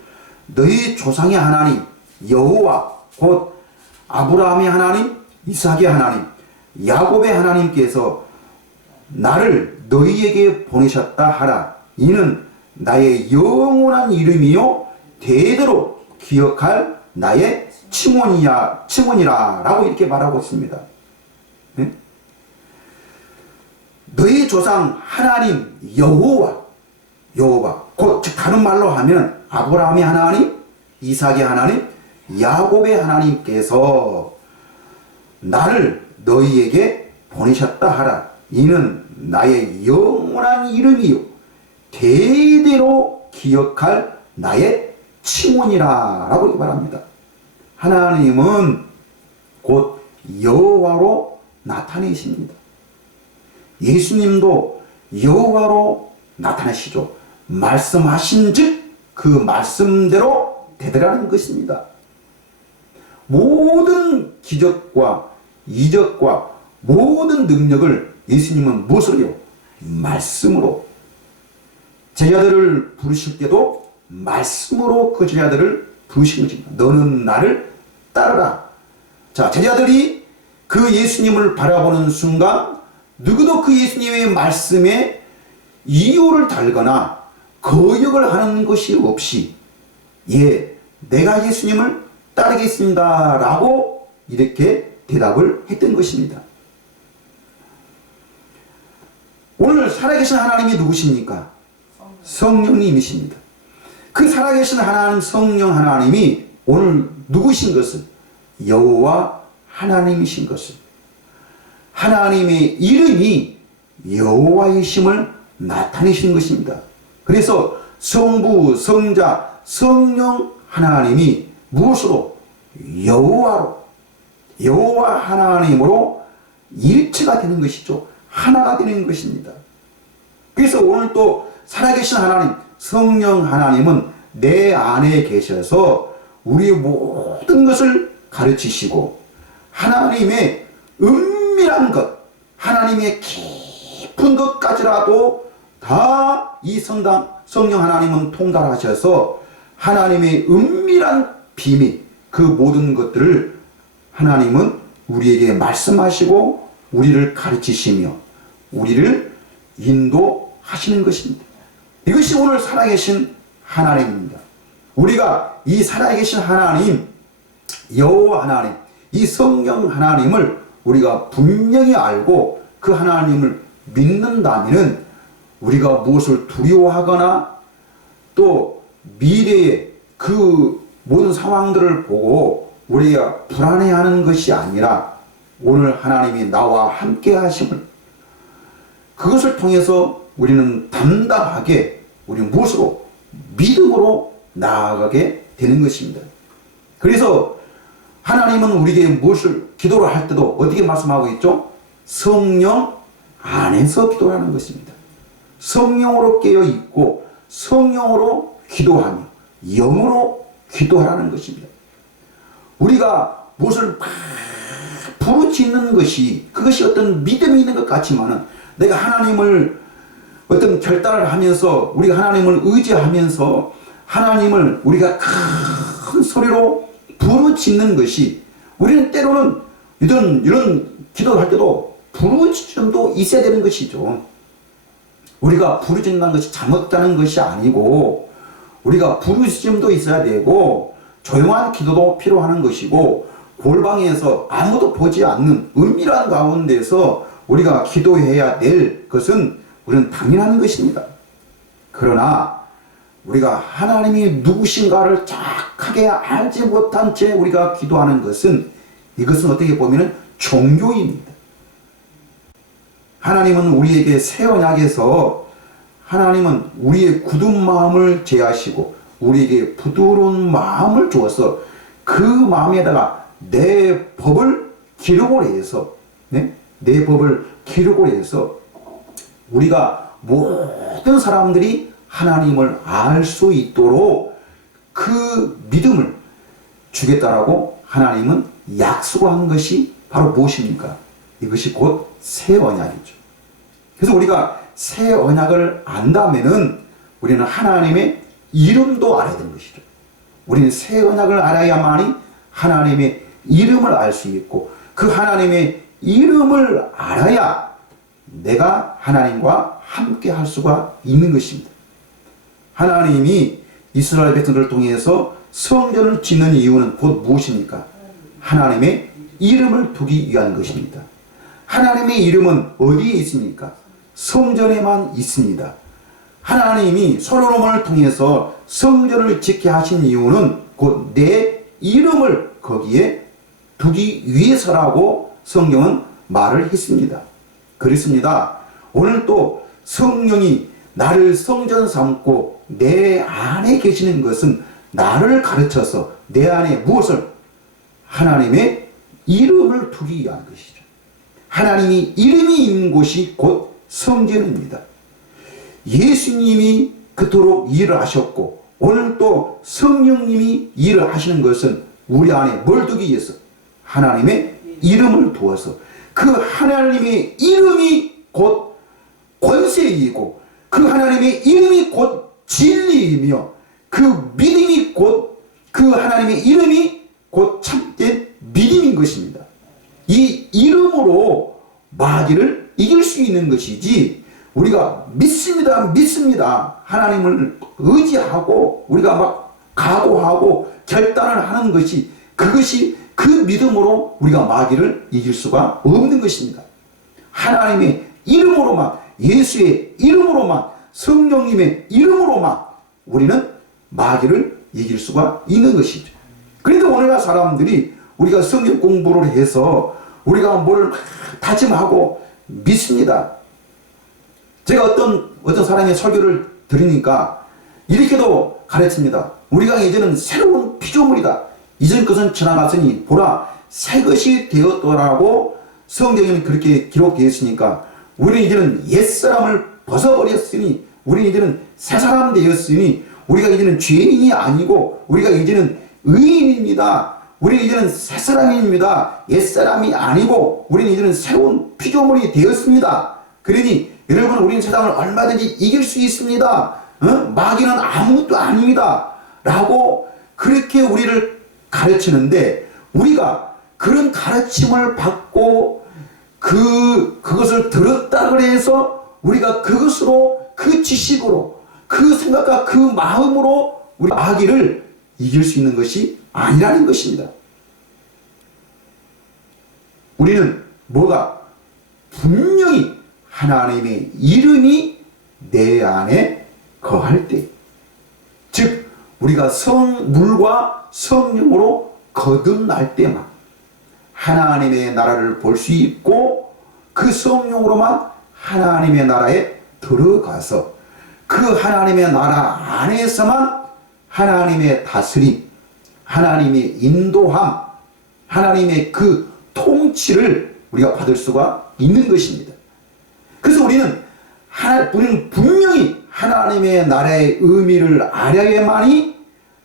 너희 조상의 하나님 여호와 곧 아브라함의 하나님, 이삭의 하나님, 야곱의 하나님께서 나를 너희에게 보내셨다 하라. 이는 나의 영원한 이름이요 대대로 기억할 나의 칭원이라 라고 이렇게 말하고 있습니다. 네? 너희 조상 하나님 여호와 곧 즉 다른 말로 하면 아브라함의 하나님, 이삭의 하나님, 야곱의 하나님께서 나를 너희에게 보내셨다 하라. 이는 나의 영원한 이름이요 대대로 기억할 나의 칭원이라 라고 이렇게 말합니다. 하나님은 곧 여호와로 나타내십니다. 예수님도 여호와로 나타내시죠. 말씀하신 즉 그 말씀대로 되더라는 것입니다. 모든 기적과 이적과 모든 능력을 예수님은 무엇으로요? 말씀으로. 제자들을 부르실 때도 말씀으로 그 제자들을 부르신 것입니다. 너는 나를 따르라. 자, 제자들이 그 예수님을 바라보는 순간 누구도 그 예수님의 말씀에 이유를 달거나 거역을 하는 것이 없이 예, 내가 예수님을 따르겠습니다 라고 이렇게 대답을 했던 것입니다. 오늘 살아계신 하나님이 누구십니까? 성령님이십니다. 그 살아계신 하나님, 성령 하나님이 오늘 누구신 것을? 여호와 하나님이신 것을. 하나님의 이름이 여호와이심을 나타내신 것입니다. 그래서 성부, 성자, 성령 하나님이 무엇으로? 여호와로, 여호와 하나님으로 일체가 되는 것이죠. 하나가 되는 것입니다. 그래서 오늘 또 살아계신 하나님, 성령 하나님은 내 안에 계셔서 우리의 모든 것을 가르치시고 하나님의 은밀한 것, 하나님의 깊은 것까지라도 다 이 성령 하나님은 통달하셔서 하나님의 은밀한 비밀, 그 모든 것들을 하나님은 우리에게 말씀하시고 우리를 가르치시며 우리를 인도하시는 것입니다. 이것이 오늘 살아계신 하나님입니다. 우리가 이 살아계신 하나님, 여호와 하나님, 이 성령 하나님을 우리가 분명히 알고 그 하나님을 믿는다면 우리가 무엇을 두려워하거나 또 미래의 그 모든 상황들을 보고 우리가 불안해하는 것이 아니라 오늘 하나님이 나와 함께 하심을 그것을 통해서 우리는 담담하게 우리 무엇으로? 믿음으로 나아가게 되는 것입니다. 그래서 하나님은 우리에게 무엇을 기도를 할 때도 어떻게 말씀하고 있죠? 성령 안에서 기도를 하는 것입니다. 성령으로 깨어 있고 성령으로 기도하며 영으로 기도하라는 것입니다. 우리가 무엇을 막 부르짖는 것이 그것이 어떤 믿음이 있는 것 같지만은 내가 하나님을 어떤 결단을 하면서 우리가 하나님을 의지하면서 하나님을 우리가 큰 소리로 부르짖는 것이 우리는 때로는 이런 기도를 할 때도 부르짖음도 있어야 되는 것이죠. 우리가 부르짖는 것이 잠없다는 것이 아니고 우리가 부르짖음도 있어야 되고 조용한 기도도 필요한 것이고 골방에서 아무도 보지 않는 은밀한 가운데서 우리가 기도해야 될 것은 우리는 당연한 것입니다. 그러나 우리가 하나님이 누구신가를 정확하게 알지 못한 채 우리가 기도하는 것은 이것은 어떻게 보면 종교입니다. 하나님은 우리에게 새 언약에서 하나님은 우리의 굳은 마음을 제하시고 우리에게 부드러운 마음을 주어서 그 마음에다가 내 법을 기록을 해서 내 법을 기록을 해서 우리가 모든 사람들이 하나님을 알 수 있도록 그 믿음을 주겠다라고 하나님은 약속한 것이 바로 무엇입니까? 이것이 곧 새 언약이죠. 그래서 우리가 새 언약을 안다면은 우리는 하나님의 이름도 알아야 되는 것이죠. 우리는 새 언약을 알아야만이 하나님의 이름을 알 수 있고 그 하나님의 이름을 알아야 내가 하나님과 함께 할 수가 있는 것입니다. 하나님이 이스라엘 백성들을 통해서 성전을 짓는 이유는 곧 무엇입니까? 하나님의 이름을 두기 위한 것입니다. 하나님의 이름은 어디에 있습니까? 성전에만 있습니다. 하나님이 솔로몬을 통해서 성전을 짓게 하신 이유는 곧 내 이름을 거기에 두기 위해서라고 성경은 말을 했습니다. 그렇습니다. 오늘 또 성령이 나를 성전 삼고 내 안에 계시는 것은 나를 가르쳐서 내 안에 무엇을? 하나님의 이름을 두기 위한 것이죠. 하나님이 이름이 있는 곳이 곧 성전입니다. 예수님이 그토록 일을 하셨고 오늘 또 성령님이 일을 하시는 것은 우리 안에 뭘 두기 위해서? 하나님의 이름을 두어서 그 하나님의 이름이 곧 권세이고 그 하나님의 이름이 곧 진리이며 그 믿음이 곧 그 하나님의 이름이 곧 참된 믿음인 것입니다. 이 이름으로 마귀를 이길 수 있는 것이지 우리가 믿습니다. 하나님을 의지하고 우리가 막 각오하고 결단을 하는 것이 그것이 그 믿음으로 우리가 마귀를 이길 수가 없는 것입니다. 하나님의 이름으로만 예수의 이름으로만 성령님의 이름으로만 우리는 마귀를 이길 수가 있는 것이죠. 그런데 오늘날 사람들이 우리가 성경 공부를 해서 우리가 뭐를 다짐하고 믿습니다. 제가 어떤 사람의 설교를 들으니까 이렇게도 가르칩니다. 우리가 이제는 새로운 피조물이다. 이전 것은 지나갔으니 보라 새 것이 되었더라고 성경에는 그렇게 기록되어 있으니까 우리는 이제는 옛사람을 벗어버렸으니 우리는 이제는 새 사람 되었으니 우리가 이제는 죄인이 아니고 우리가 이제는 의인입니다. 우리는 이제는 새 사람입니다. 옛사람이 아니고 우리는 이제는 새로운 피조물이 되었습니다. 그러니 여러분 우리는 세상을 얼마든지 이길 수 있습니다. 마귀는 아무것도 아닙니다. 라고 그렇게 우리를 가르치는데 우리가 그런 가르침을 받고 그것을 들었다 그래서 우리가 그것으로 그 지식으로 그 생각과 그 마음으로 우리 마귀를 이길 수 있는 것이 아니라는 것입니다. 우리는 뭐가 분명히 하나님의 이름이 내 안에 거할 때, 즉 우리가 물과 성령으로 거듭날 때만 하나님의 나라를 볼 수 있고 그 성령으로만 하나님의 나라에 들어가서 그 하나님의 나라 안에서만 하나님의 다스림, 하나님의 인도함, 하나님의 그 통치를 우리가 받을 수가 있는 것입니다. 그래서 우리는 분명히 하나님의 나라의 의미를 알아야만이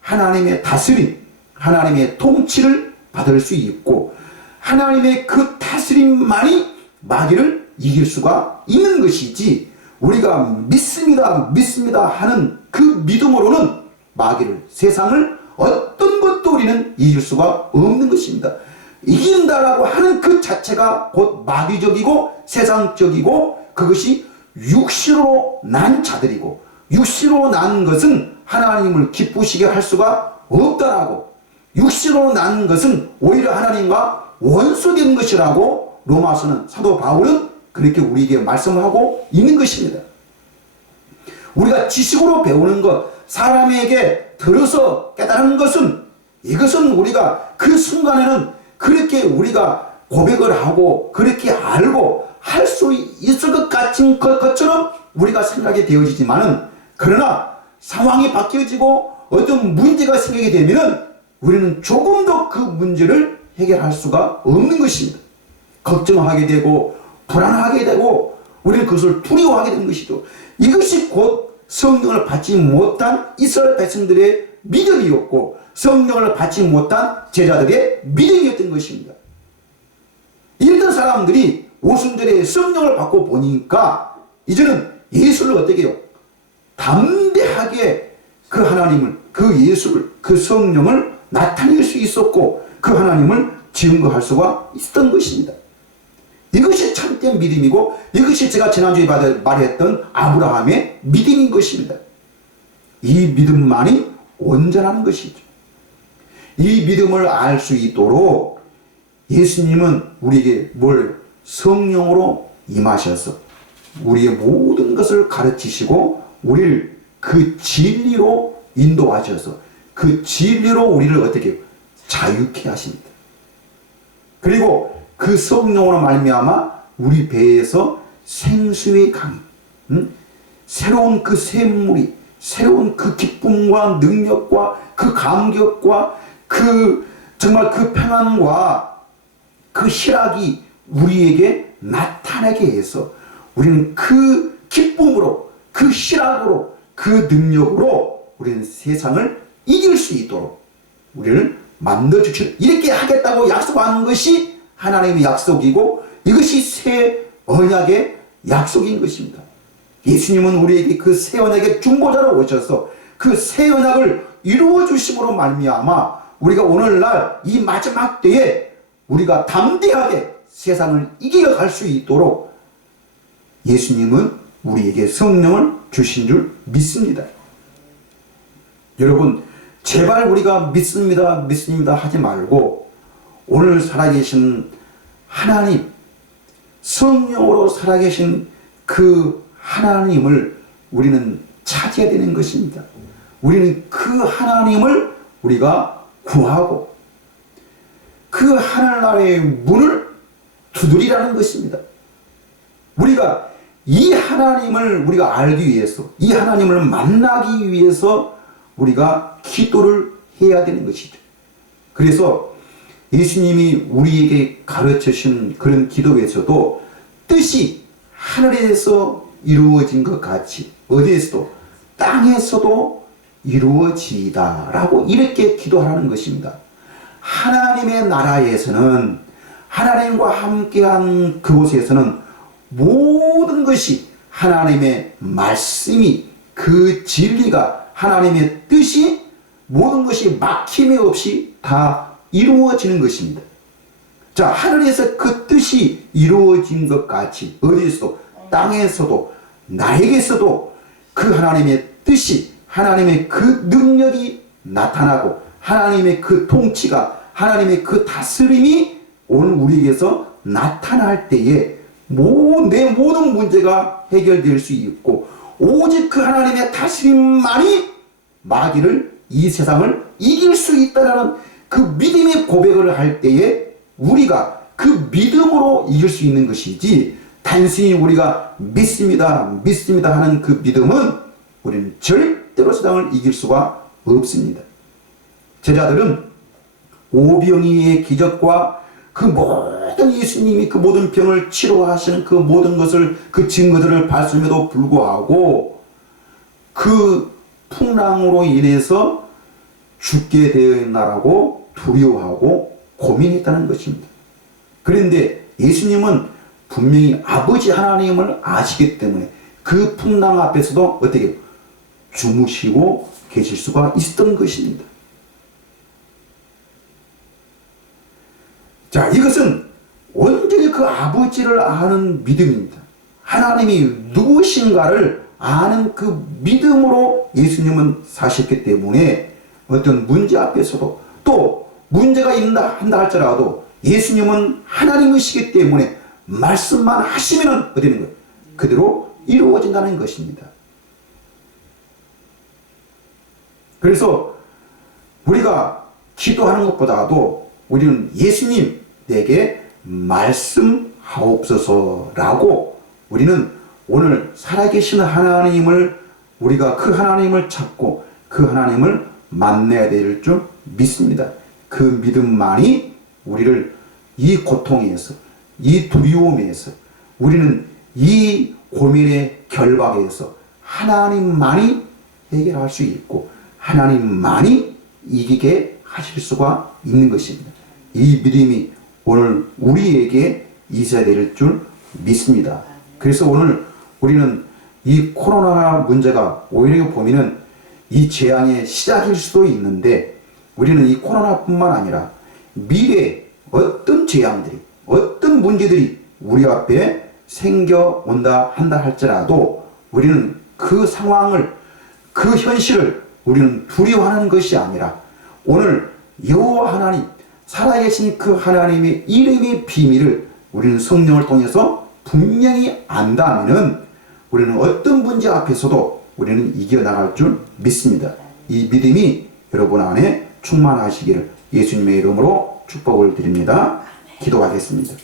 하나님의 다스림, 하나님의 통치를 받을 수 있고 하나님의 그 다스림만이 마귀를 이길 수가 있는 것이지 우리가 믿습니다 믿습니다 하는 그 믿음으로는 마귀를, 세상을 어떤 것도 우리는 이길 수가 없는 것입니다. 이긴다라고 하는 그 자체가 곧 마귀적이고 세상적이고 그것이 육신으로 난 자들이고 육신으로 난 것은 하나님을 기쁘시게 할 수가 없다라고, 육신으로 난 것은 오히려 하나님과 원수된 것이라고 로마서는 사도 바울은 그렇게 우리에게 말씀하고 있는 것입니다. 우리가 지식으로 배우는 것, 사람에게 들어서 깨달은 것은 이것은 우리가 그 순간에는 그렇게 우리가 고백을 하고 그렇게 알고 할 수 있을 것 같은 것처럼 우리가 생각이 되어지지만은 그러나 상황이 바뀌어지고 어떤 문제가 생기게 되면은 우리는 조금 더 그 문제를 해결할 수가 없는 것입니다. 걱정하게 되고 불안하게 되고 우리는 그것을 두려워하게 되는 것이죠. 이것이 곧 성령을 받지 못한 이스라엘 백성들의 믿음이었고 성령을 받지 못한 제자들의 믿음이었던 것입니다. 이랬던 사람들이 오순절에 성령을 받고 보니까 이제는 예수를 어떻게 해요? 담대하게 그 하나님을, 그 예수를, 그 성령을 나타낼 수 있었고 그 하나님을 증거할 수가 있었던 것입니다. 이것이 참된 믿음이고 이것이 제가 지난주에 말했던 아브라함의 믿음인 것입니다. 이 믿음만이 온전한 것이죠. 이 믿음을 알 수 있도록 예수님은 우리에게 뭘 성령으로 임하셔서 우리의 모든 것을 가르치시고 우리를 그 진리로 인도하셔서 그 진리로 우리를 어떻게 자유케 하십니다. 그리고 그 성령으로 말미암아 우리 배에서 생수의 강, 새로운 그 샘물이, 새로운 그 기쁨과 능력과 그 감격과 그 정말 그 평안과 그 희락이 우리에게 나타나게 해서 우리는 그 기쁨으로, 그 희락으로, 그 능력으로 우리는 세상을 이길 수 있도록 우리를 만들어주시는, 이렇게 하겠다고 약속하는 것이 하나님의 약속이고 이것이 새 언약의 약속인 것입니다. 예수님은 우리에게 그 새 언약의 중보자로 오셔서 그 새 언약을 이루어 주심으로 말미암아 우리가 오늘날 이 마지막 때에 우리가 담대하게 세상을 이겨갈 수 있도록 예수님은 우리에게 성령을 주신 줄 믿습니다. 여러분, 제발 우리가 믿습니다 믿습니다 하지 말고 오늘 살아계신 하나님, 성령으로 살아계신 그 하나님을 우리는 찾아야 되는 것입니다. 우리는 그 하나님을 우리가 구하고 그 하늘나라의 문을 두드리라는 것입니다. 우리가 이 하나님을 우리가 알기 위해서, 이 하나님을 만나기 위해서 우리가 기도를 해야 되는 것이죠. 그래서 예수님이 우리에게 가르치신 그런 기도에서도 뜻이 하늘에서 이루어진 것 같이 어디에서도 땅에서도 이루어지이다 라고 이렇게 기도하는 것입니다. 하나님의 나라에서는, 하나님과 함께한 그곳에서는 모든 것이 하나님의 말씀이, 그 진리가, 하나님의 뜻이 모든 것이 막힘이 없이 다 이루어지는 것입니다. 자, 하늘에서 그 뜻이 이루어진 것 같이 어디에서도 땅에서도 나에게서도 그 하나님의 뜻이, 하나님의 그 능력이 나타나고 하나님의 그 통치가, 하나님의 그 다스림이 오늘 우리에게서 나타날 때에 내 모든 문제가 해결될 수 있고 오직 그 하나님의 다스림만이 마귀를, 이 세상을 이길 수 있다는 그 믿음의 고백을 할 때에 우리가 그 믿음으로 이길 수 있는 것이지, 단순히 우리가 믿습니다 믿습니다 하는 그 믿음은 우리는 절대로 세상을 이길 수가 없습니다. 제자들은 오병이의 기적과 그 모든 예수님이 그 모든 병을 치료하시는 그 모든 것을, 그 증거들을 봤음에도 불구하고 그 풍랑으로 인해서 죽게 되었나라고 두려워하고 고민했다는 것입니다. 그런데 예수님은 분명히 아버지 하나님을 아시기 때문에 그 풍랑 앞에서도 어떻게 주무시고 계실 수가 있었던 것입니다. 자, 이것은 온전히 그 아버지를 아는 믿음입니다. 하나님이 누구신가를 아는 그 믿음으로 예수님은 사셨기 때문에 어떤 문제 앞에서도 또 문제가 있다 한다 할지라도 예수님은 하나님이시기 때문에 말씀만 하시면 어디 있는 거예요? 그대로 이루어진다는 것입니다. 그래서 우리가 기도하는 것보다도 우리는 예수님 내게 말씀하옵소서라고 우리는 오늘 살아계신 하나님을 우리가 그 하나님을 찾고 그 하나님을 만나야 될 줄 믿습니다. 그 믿음만이 우리를 이 고통에서 이 두려움에서 우리는 이 고민의 결박에서 하나님만이 해결할 수 있고 하나님만이 이기게 하실 수가 있는 것입니다. 이 믿음이 오늘 우리에게 있어야 될 줄 믿습니다. 그래서 오늘 우리는 이 코로나 문제가 오히려 보면은 이 재앙의 시작일 수도 있는데 우리는 이 코로나뿐만 아니라 미래에 어떤 재앙들이 어떤 문제들이 우리 앞에 생겨온다 한다 할지라도 우리는 그 상황을 그 현실을 우리는 두려워하는 것이 아니라 오늘 여호와 하나님 살아계신 그 하나님의 이름의 비밀을 우리는 성령을 통해서 분명히 안다면은 우리는 어떤 문제 앞에서도 우리는 이겨나갈 줄 믿습니다. 이 믿음이 여러분 안에 충만하시기를 예수님의 이름으로 축복을 드립니다. 기도하겠습니다.